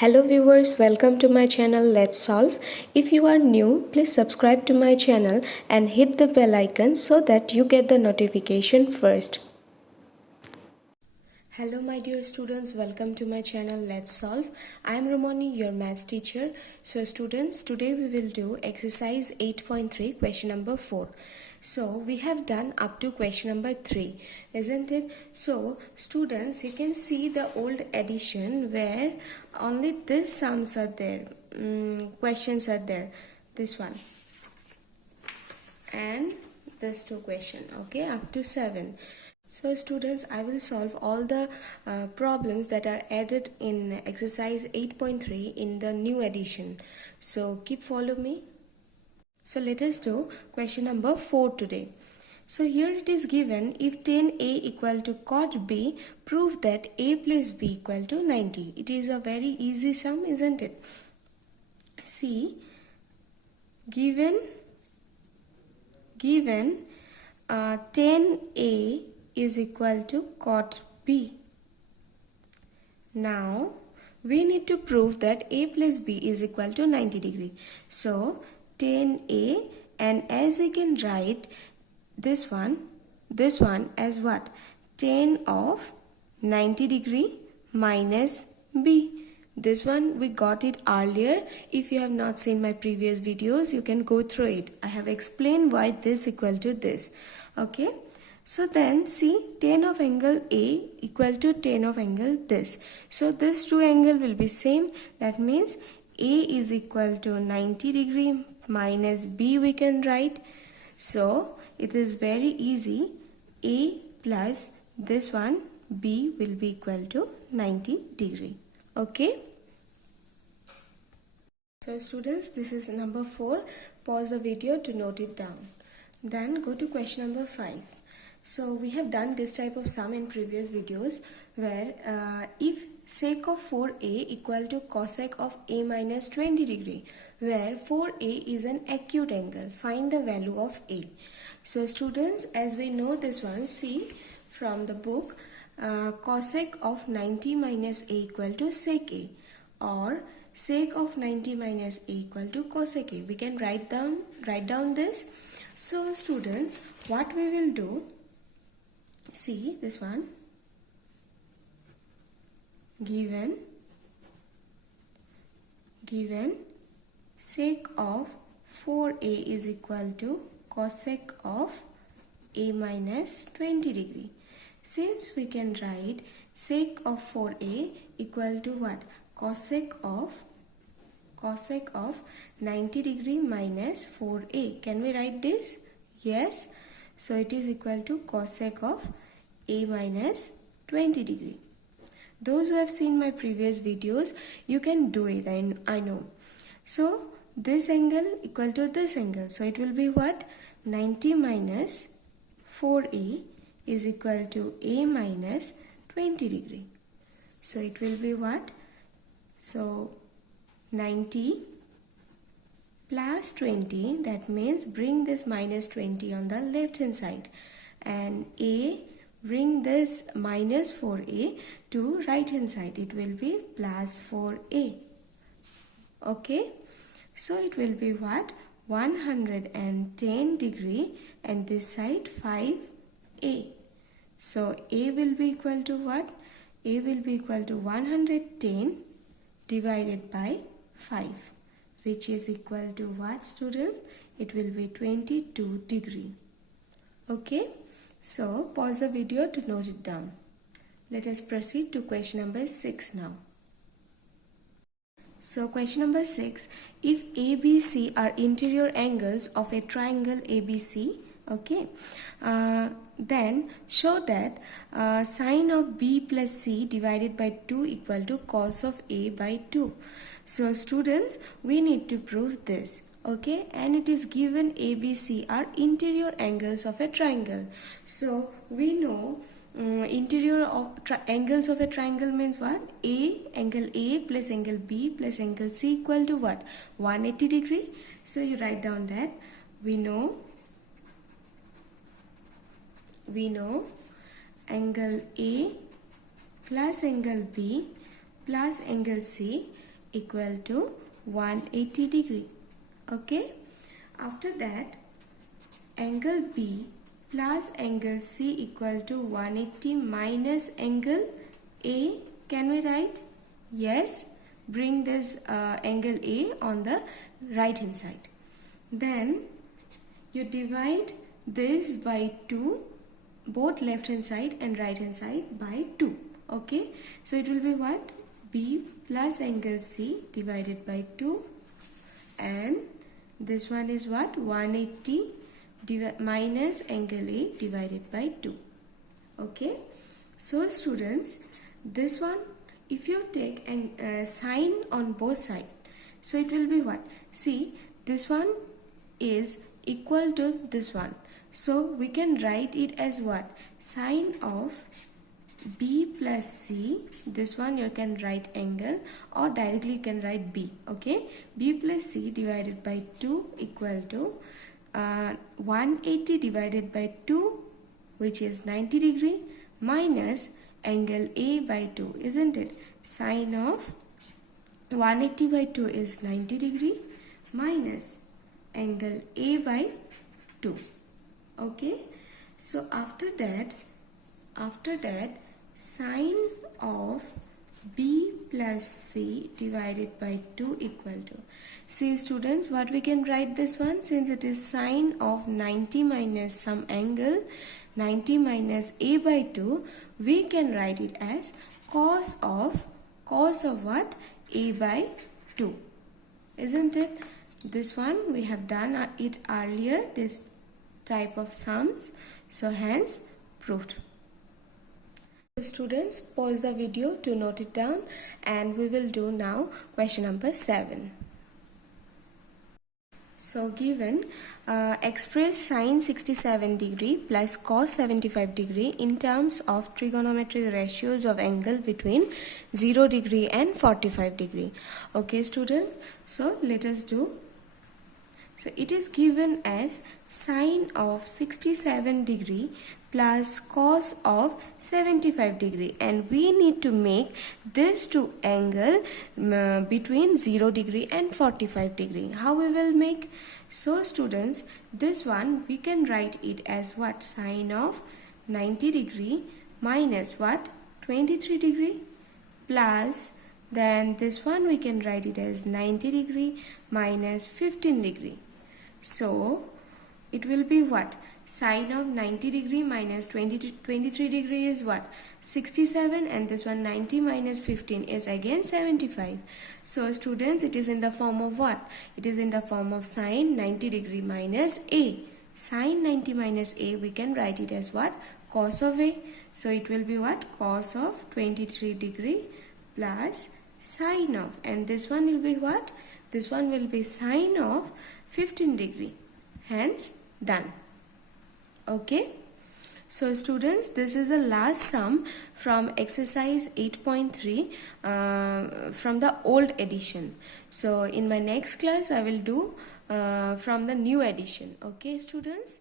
Hello viewers, welcome to my channel Let's Solve. If you are new, please subscribe to my channel and hit the bell icon so that you get the notification first. Hello my dear students, welcome to my channel Let's Solve. I am Romani, your maths teacher. So students, today we will do exercise 8.3 question number 4. So we have done up to question number 3, isn't it? So students, you can see the old edition where only these sums are there, questions are there, this one and this two question, okay, up to 7. So students, I will solve all the problems that are added in exercise 8.3 in the new edition. So keep follow me. So let us do question number 4 today. So here it is given, if 10a equal to cot b, prove that a plus b equal to 90. It is a very easy sum, isn't it? See, given 10a is equal to cot b. Now we need to prove that a plus b is equal to 90 degree. So 10a, and as we can write this one as what? 10 of 90 degree minus b. This one we got it earlier. If you have not seen my previous videos, you can go through it. I have explained why this equal to this. Okay. So then see, 10 of angle A equal to 10 of angle this. So this two angle will be same. That means A is equal to 90 degree minus B we can write. So it is very easy. A plus this one B will be equal to 90 degree. Okay. So students, this is number 4. Pause the video to note it down. Then go to question number 5. So we have done this type of sum in previous videos where if sec of 4a equal to cosec of a minus 20 degree, where 4a is an acute angle, find the value of a. So students, as we know this one, see from the book, cosec of 90 minus a equal to sec a, or sec of 90 minus a equal to cosec a. We can write down this. So students, what we will do, see this one, given sec of 4a is equal to cosec of a minus 20 degree. Since we can write sec of 4a equal to what? Cosec of 90 degree minus 4a. Can we write this? Yes. So it is equal to cosec of a minus 20 degree. Those who have seen my previous videos, you can do it, I know. So this angle equal to this angle. So it will be what? 90 minus 4a is equal to a minus 20 degree. So it will be what? So 90 plus 20, that means bring this minus 20 on the left hand side, and a, bring this minus 4a to right hand side. It will be plus 4a. Okay. So it will be what? 110 degree, and this side 5a. So a will be equal to what? A will be equal to 110 divided by 5, which is equal to what, student? It will be 22 degree. Okay. So pause the video to note it down. Let us proceed to question number 6 now. So question number 6, if ABC are interior angles of a triangle ABC, okay, then show that sine of B plus C divided by 2 equal to cos of A by 2. So students, we need to prove this. Okay, and it is given ABC are interior angles of a triangle. So we know interior of angles of a triangle means what? Angle A plus angle B plus angle C equal to what? 180 degree. So you write down that we know angle A plus angle B plus angle C equal to 180 degree. Okay. After that, angle B plus angle C equal to 180 minus angle A. Can we write? Yes. Bring this angle A on the right hand side. Then you divide this by 2, both left hand side and right hand side by 2. Okay. So it will be what? B plus angle C divided by 2, and this one is what? 180 minus angle A divided by 2. Okay. So students, this one, if you take a sign on both sides, so it will be what? See, this one is equal to this one. So we can write it as what? Sine of B plus C. This one you can write angle, or directly you can write B. Okay. B plus C divided by 2 equal to 180 divided by 2, which is 90 degree, minus angle A by 2, isn't it? Sine of 180 by 2 is 90 degree, minus angle A by 2. Okay. So after that sine of B plus C divided by 2 equal to, see students, what we can write this one, since it is sine of 90 minus some angle, 90 minus A by 2, we can write it as cos of what? A by 2, isn't it? This one we have done it earlier, this type of sums, so hence proved. Students, pause the video to note it down, and we will do now question number 7. So given express sine 67 degree plus cos 75 degree in terms of trigonometric ratios of angle between 0 degree and 45 degree. Okay students, so let us do. So it is given as sine of 67 degree plus cos of 75 degree, and we need to make this two angle between 0 degree and 45 degree. How we will make? So students, this one we can write it as what? Sine of 90 degree minus what? 23 degree, plus then this one we can write it as 90 degree minus 15 degree. So it will be what? Sine of 90 degree minus 23 degree is what? 67, and this one 90 minus 15 is again 75. So students, it is in the form of what? It is in the form of sine 90 degree minus A. Sine 90 minus A, we can write it as what? Cos of A. So it will be what? Cos of 23 degree plus sine of, and this one will be what? This one will be sine of 15 degree. Hence done. Okay. So students, this is the last sum from exercise 8.3 from the old edition. So in my next class I will do from the new edition. Okay students.